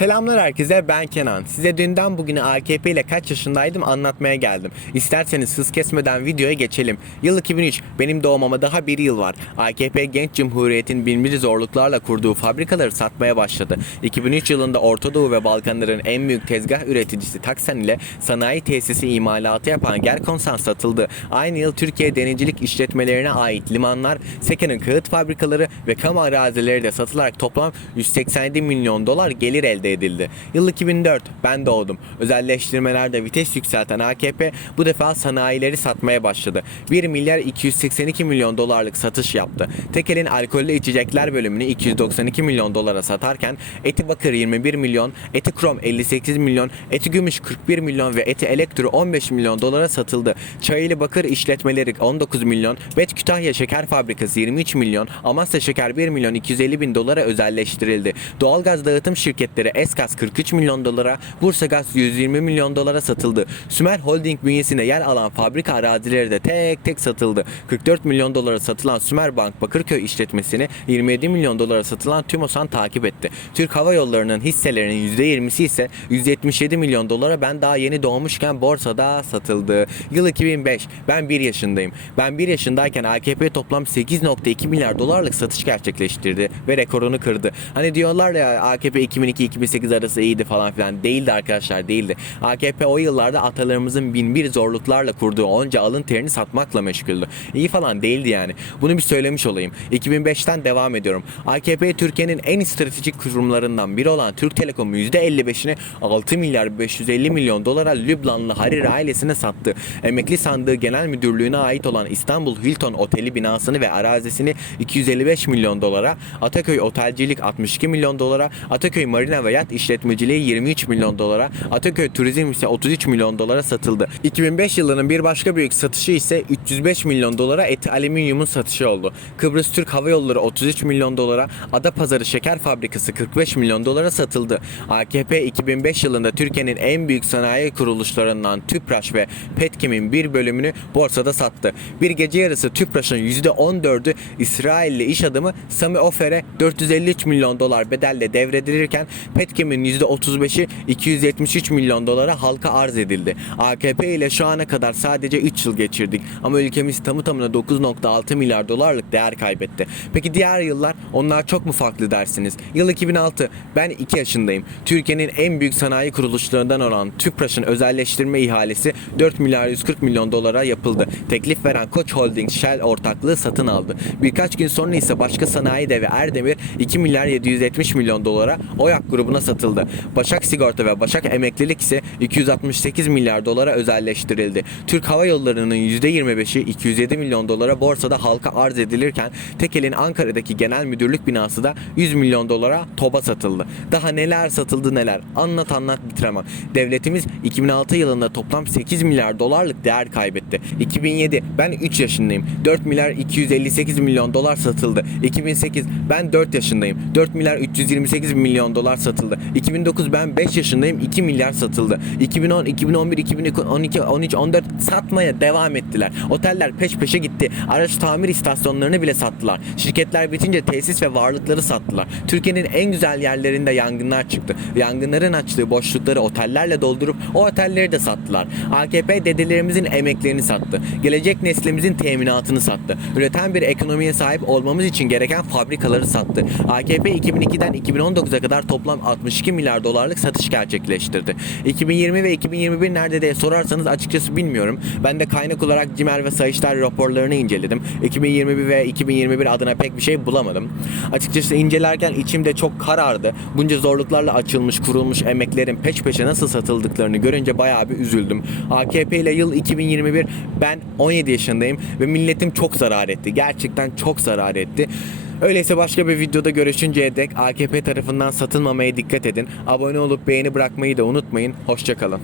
Selamlar herkese ben Kenan. Size dünden bugüne AKP ile kaç yaşındaydım anlatmaya geldim. İsterseniz hız kesmeden videoya geçelim. Yıl 2003 benim doğmama daha bir yıl var. AKP Genç Cumhuriyet'in binbir zorluklarla kurduğu fabrikaları satmaya başladı. 2003 yılında Orta Doğu ve Balkanların en büyük tezgah üreticisi Taksan ile sanayi tesisi imalatı yapan Gerkonsan satıldı. Aynı yıl Türkiye denizcilik işletmelerine ait limanlar, Seke'nin kağıt fabrikaları ve kamu arazileri de satılarak toplam 187 milyon dolar gelir elde edildi. Yıl 2004 ben doğdum. Özelleştirmelerde vites yükselten AKP bu defa sanayileri satmaya başladı. 1 milyar 282 milyon dolarlık satış yaptı. Tekel'in alkollü içecekler bölümünü 292 milyon dolara satarken Eti Bakır 21 milyon, Eti Krom 58 milyon, Eti Gümüş 41 milyon ve Eti Elektro 15 milyon dolara satıldı. Çayeli Bakır işletmeleri 19 milyon, Bet Kütahya Şeker Fabrikası 23 milyon, Amasya Şeker 1 milyon 250 bin dolara özelleştirildi. Doğalgaz dağıtım şirketleri Eskas 43 milyon dolara, Bursa Gaz 120 milyon dolara satıldı. Sümer Holding bünyesinde yer alan fabrika arazileri de tek tek satıldı. 44 milyon dolara satılan Sümer Bank Bakırköy işletmesini 27 milyon dolara satılan Tümosan takip etti. Türk Hava Yolları'nın hisselerinin %20'si ise 177 milyon dolara ben daha yeni doğmuşken borsada satıldı. Yıl 2005. Ben 1 yaşındayım. Ben 1 yaşındayken AKP toplam 8.2 milyar dolarlık satış gerçekleştirdi ve rekorunu kırdı. Hani diyorlar ya AKP 2002-2008 arası iyiydi falan filan. Değildi arkadaşlar değildi. AKP o yıllarda atalarımızın bin bir zorluklarla kurduğu onca alın terini satmakla meşguldü. İyi falan değildi yani. Bunu bir söylemiş olayım. 2005'ten devam ediyorum. AKP Türkiye'nin en stratejik kurumlarından biri olan Türk Telekom'un %55'ini 6 milyar 550 milyon dolara Lübnanlı Harir ailesine sattı. Emekli Sandığı Genel Müdürlüğü'ne ait olan İstanbul Hilton Oteli binasını ve arazisini 255 milyon dolara, Ataköy Otelcilik 62 milyon dolara, Ataköy Marina ve Yat İşletmeciliği 23 milyon dolara, Ataköy Turizm ise 33 milyon dolara satıldı. 2005 yılının bir başka büyük satışı ise 305 milyon dolara eti alüminyumun satışı oldu. Kıbrıs Türk Hava Yolları 33 milyon dolara, Adapazarı Şeker Fabrikası 45 milyon dolara satıldı. AKP 2005 yılında Türkiye'nin en büyük sanayi kuruluşlarından Tüpraş ve Petkim'in bir bölümünü borsada sattı. Bir gece yarısı Tüpraş'ın %14'ü İsrailli iş adamı Sami Ofer'e 453 milyon dolar bedelle devredilirken Petkim'in %35'i 273 milyon dolara halka arz edildi. AKP ile şu ana kadar sadece 3 yıl geçirdik ama ülkemiz tamı tamına 9.6 milyar dolarlık değer kaybetti. Peki diğer yıllar onlar çok mu farklı dersiniz? Yıl 2006 ben 2 yaşındayım. Türkiye'nin en büyük sanayi kuruluşlarından olan Tüpraş'ın özelleştirme ihalesi 4 milyar 140 milyon dolara yapıldı. Teklif veren Koç Holding Shell ortaklığı satın aldı. Birkaç gün sonra ise başka sanayi devi Erdemir 2 milyar 770 milyon dolara Oyak grubuna satıldı. Başak Sigorta ve Başak Emeklilik ise 268 milyar dolara özelleştirildi. Türk Hava Yolları'nın %25'i 207 milyon dolara borsada halka arz edilirken Tekel'in Ankara'daki genel müdürlük binası da 100 milyon dolara TOB'a satıldı. Daha neler satıldı neler anlat anlat bitiremem. Devletimiz 2006 yılında toplam 8 milyar dolarlık değer kaybetti. 2007 ben 3 yaşındayım. 4 milyar 258 milyon dolar satıldı. 2008 ben 4 yaşındayım. 4 milyar 328 milyon dolar satıldı. 2009 ben 5 yaşındayım. 2 milyar satıldı. 2010, 2011, 2012, 13, 14 satmaya devam ettiler. Oteller peş peşe gitti. Araç tamir istasyonlarını bile sattılar. Şirketler bitince tesis ve varlıkları sattılar. Türkiye'nin en güzel yerlerinde yangınlar çıktı. Yangınların açtığı boşlukları otellerle doldurup o otelleri de sattılar. AKP dedelerimizin emeklerini sattı. Gelecek neslimizin teminatını sattı. Üreten bir ekonomiye sahip olmamız için gereken fabrikaları sattı. AKP 2002'den 2019'a kadar toplam 62 milyar dolarlık satış gerçekleştirdi. 2020 ve 2021 nerede diye sorarsanız açıkçası bilmiyorum. Ben de kaynak olarak Cimer ve Sayıştay raporlarını inceledim. 2021 ve 2021 adına pek bir şey bulamadım. Açıkçası incelerken içimde çok karardı. Bunca zorluklarla açılmış, kurulmuş emeklerin peş peşe nasıl satıldıklarını görünce bayağı bir üzüldüm. AKP ile yıl 2021 ben 17 yaşındayım ve milletim çok zarar etti. Gerçekten çok zarar etti. Öyleyse başka bir videoda görüşünceye dek AKP tarafından satılmamaya dikkat edin. Abone olup beğeni bırakmayı da unutmayın. Hoşçakalın.